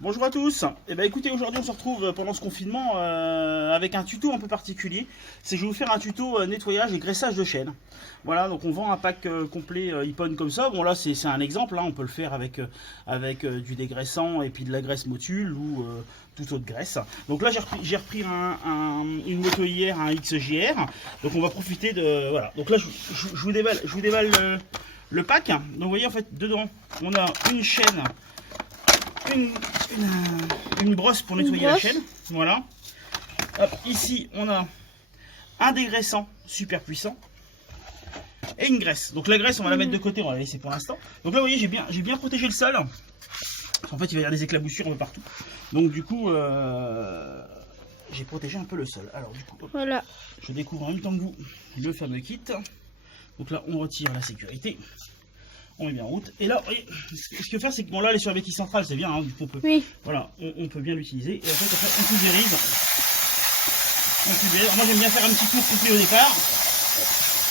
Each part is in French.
Bonjour à tous. Eh ben écoutez, aujourd'hui on se retrouve pendant ce confinement avec un tuto un peu particulier. C'est que je vais vous faire un tuto nettoyage et graissage de chaîne. Voilà, donc on vend un pack complet Ippon comme ça. Bon là c'est un exemple, hein. On peut le faire avec, du dégraissant et puis de la graisse motule ou toute autre graisse. Donc là j'ai repris une moto hier, un XJR. Donc on va profiter de... Voilà, donc là je vous déballe le pack. Donc vous voyez en fait dedans on a une chaîne, une brosse pour nettoyer la chaîne, voilà. Hop, ici on a un dégraissant super puissant et une graisse. Donc la graisse on va la mettre de côté, on va la laisser pour l'instant. Donc là vous voyez j'ai bien protégé le sol. En fait il va y avoir des éclaboussures un peu partout. Donc du coup j'ai protégé un peu le sol. Alors du coup hop, voilà. Je découvre en même temps que vous le fameux kit. Donc là on retire la sécurité. On met bien en route. Et là, ce qu'il faut faire, c'est que bon, là, elle est sur la béquille centrale, c'est bien. Hein, du coup, voilà, on peut bien l'utiliser. Et en fait, après, on pulvérise. Moi, j'aime bien faire un petit tour complet au départ.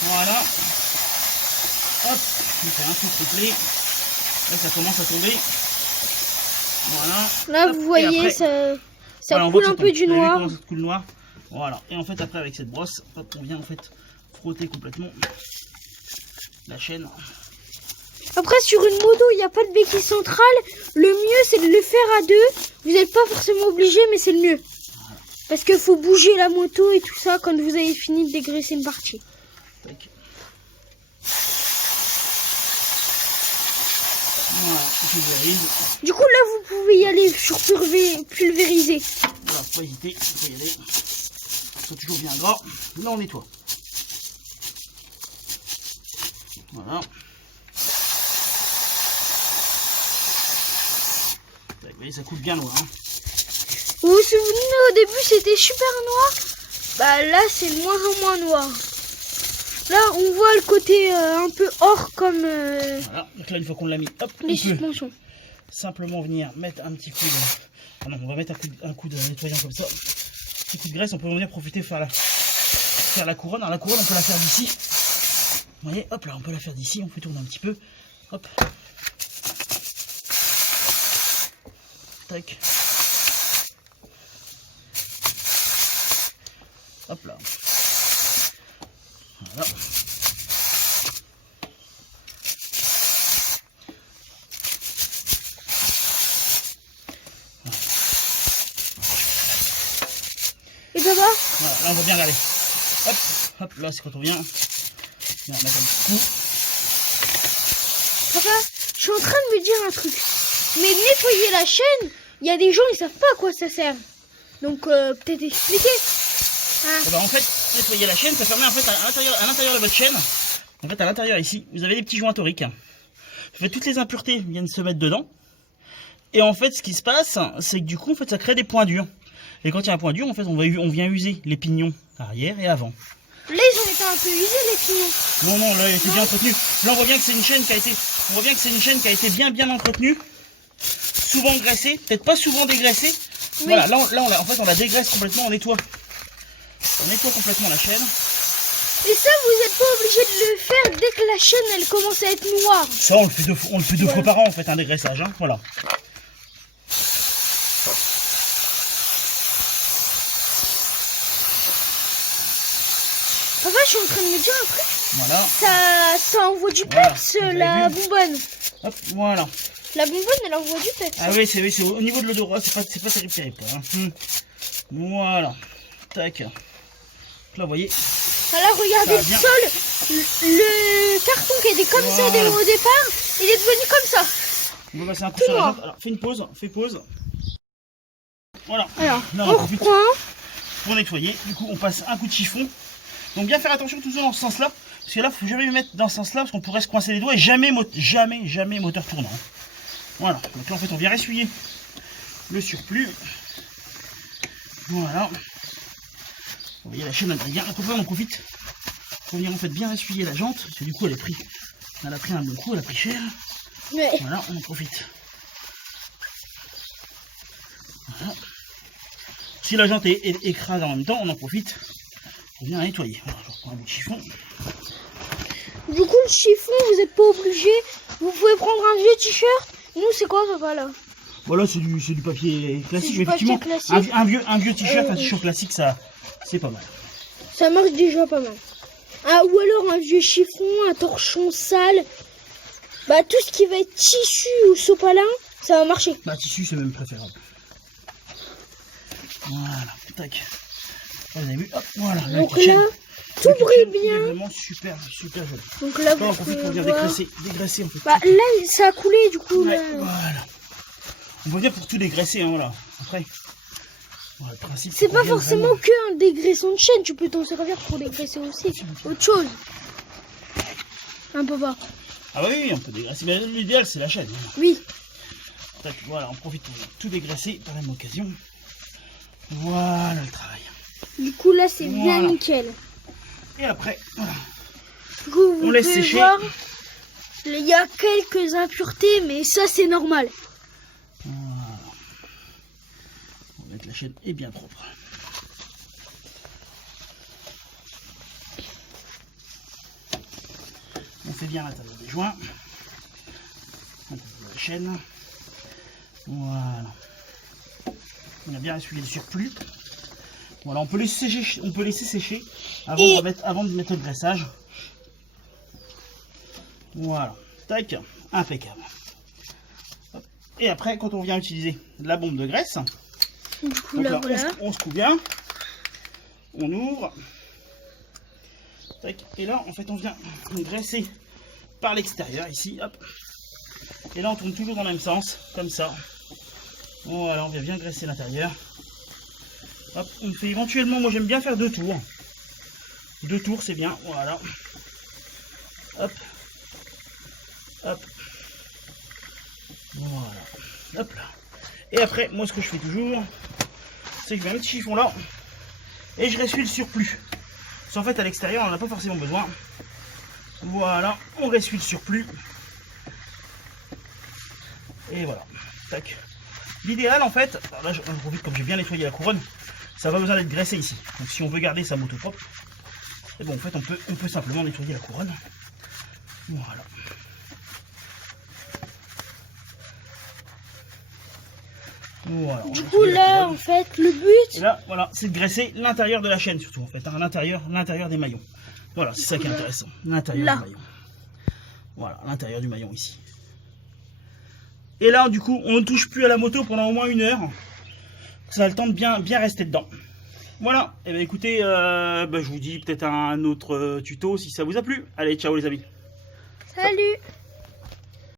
Voilà. Hop, on fait un tour complet. Là, ça commence à tomber. Voilà. Là, hop, vous voyez, après, ça voilà, coule un peu du noir. Ça coule noir. Voilà. Et en fait, après, avec cette brosse, hop, on vient en fait frotter complètement la chaîne. Après, sur une moto, il n'y a pas de béquille centrale. Le mieux, c'est de le faire à deux. Vous n'êtes pas forcément obligé, mais c'est le mieux. Parce qu'il faut bouger la moto et tout ça quand vous avez fini de dégraisser une partie. Tac. Voilà, pulvérise. Du coup, là, vous pouvez y aller sur pulvériser. Voilà, faut pas hésiter, faut y aller. Faut toujours bien gras. Là, on nettoie. Voilà. Vous voyez, ça coule bien loin. Hein. Vous vous souvenez, au début c'était super noir. Bah là c'est de moins en moins noir. Là on voit le côté un peu or comme... Voilà, donc là une fois qu'on l'a mis, hop, les suspensions. Simplement venir mettre un petit coup de... Ah non, on va mettre un coup de nettoyant comme ça. Un petit coup de graisse, on peut venir profiter faire la couronne. Alors la couronne on peut la faire d'ici. Vous voyez, hop là, on peut la faire d'ici, on fait tourner un petit peu. Hop. Tac. Hop là. Voilà. Et papa? Voilà, là on va bien regarder. Hop, hop, là c'est quand on vient. On va mettre un petit coup. Papa, je suis en train de me dire un truc. Mais nettoyer la chaîne, il y a des gens ils savent pas à quoi ça sert. Donc peut-être expliquer. Hein. Eh ben, en fait, nettoyer la chaîne, ça permet en fait à l'intérieur de votre chaîne, en fait à l'intérieur ici, vous avez des petits joints toriques. En fait, toutes les impuretés viennent se mettre dedans. Et en fait, ce qui se passe, c'est que du coup, en fait, ça crée des points durs. Et quand il y a un point dur, en fait, on vient user les pignons arrière et avant. Là, ils ont été un peu usés les pignons. Non, non, là, il était bien entretenu. Là, on voit bien que c'est une chaîne qui a été, bien entretenue. Souvent graissée, peut-être pas souvent dégraissée. Oui. Voilà, là on la dégraisse complètement, on nettoie complètement la chaîne. Et ça, vous n'êtes pas obligé de le faire dès que la chaîne elle commence à être noire. Ça, on le fait deux fois par an en fait, un dégraissage, hein, voilà. Papa, je suis en train de me dire un truc. Voilà. Ça envoie du peps, la bonbonne. Hop, voilà. La bonbonne, elle envoie du peps. Ah oui, c'est au niveau de l'odorat, c'est pas terrible. Hein. Voilà. Tac. Là, vous voyez. Là, regardez le sol. Le carton qui était comme ça au départ, il est devenu comme ça. On va passer un coup sur la jambe. Alors, fais pause. Voilà. Alors, là, on reprend. Pour nettoyer, du coup, on passe un coup de chiffon. Donc, bien faire attention toujours dans ce sens-là. Parce que là, il faut jamais le mettre dans ce sens-là, parce qu'on pourrait se coincer les doigts et jamais moteur tournant. Voilà, donc là en fait on vient essuyer le surplus. Voilà. Vous voyez la chaîne elle bien. On en profite pour venir en fait bien essuyer la jante. Parce que du coup elle a pris un bon coup, elle a pris cher. Ouais. Voilà, on en profite. Voilà. Si la jante est écrasée en même temps, on en profite pour bien la nettoyer. Voilà, je reprends un bout de chiffon. Du coup le chiffon, vous n'êtes pas obligé. Vous pouvez prendre un vieux t-shirt. Nous c'est quoi papa là? Voilà, c'est du papier classique, du mais effectivement, papier classique. un vieux t-shirt, un t-shirt classique, ça, c'est pas mal. Ça marche déjà pas mal. Ah, ou alors un vieux chiffon, un torchon sale. Bah, tout ce qui va être tissu ou sopalin, ça va marcher. Bah, tissu, c'est même préférable. Voilà, tac. Vous avez vu, hop, voilà. Donc la là, tout brille Il est bien. vraiment super, super joli. Donc là, Là, on vous profite pour pouvez bien voir. dégraisser en fait. Bah, là, ça a coulé du coup. Ouais, Là. voilà. On peut bien pour tout dégraisser, hein, voilà. Après, voilà, le principe. C'est qu'on pas vienne forcément vraiment- que un dégraissant de chaîne, tu peux t'en servir pour dégraisser aussi. Autre chose. Un peu pas. Ah bah oui, on peut dégraisser, mais l'idéal c'est la chaîne. Oui. Tac, voilà, on profite pour tout dégraisser par la même occasion. Voilà le travail. Du coup, là, c'est bien Voilà. nickel. Et après, voilà. Du coup, vous On laisse pouvez sécher. voir, il y a quelques impuretés, mais ça, c'est normal. Voilà. On va mettre que la chaîne est bien propre. On fait bien l'intérieur des joints. On coupe la chaîne. Voilà. On a bien essuyé le surplus. Voilà, on peut laisser sécher avant de mettre le graissage. Voilà. Tac. Impeccable. Hop. Et après, quand on vient utiliser la bombe de graisse, Du coup, donc là, là, voilà. on secoue bien. On ouvre. Tac. Et là, en fait, on vient graisser par l'extérieur, ici. Hop. Et là, on tourne toujours dans le même sens, comme ça. Voilà, on vient bien graisser l'intérieur. Hop, on fait éventuellement, moi j'aime bien faire 2 tours. 2 tours, c'est bien. Voilà. Hop. Hop. Voilà. Hop là. Et après, moi ce que je fais toujours, c'est que je mets un petit chiffon là. Et je ressuie le surplus. Parce qu'en fait, à l'extérieur, on n'en a pas forcément besoin. Voilà, on ressuie le surplus. Et voilà. Tac. L'idéal, en fait, alors là, je profite comme j'ai bien nettoyé la couronne, ça va besoin d'être graissé ici. Donc si on veut garder sa moto propre, et bon, en fait, on peut simplement nettoyer la couronne. Voilà. Voilà. Du on coup, nettoie la là, couronne. en fait, le but, Et là, voilà, c'est de graisser l'intérieur de la chaîne surtout, en fait, hein, l'intérieur des maillons. Voilà, c'est ça qui est intéressant, l'intérieur là. du maillon. Voilà, l'intérieur du maillon ici. Et là, du coup, on ne touche plus à la moto pendant au moins 1 heure. Ça a le temps de bien rester dedans. Voilà, et bien écoutez, je vous dis peut-être un autre tuto si ça vous a plu. Allez, ciao les amis. Salut.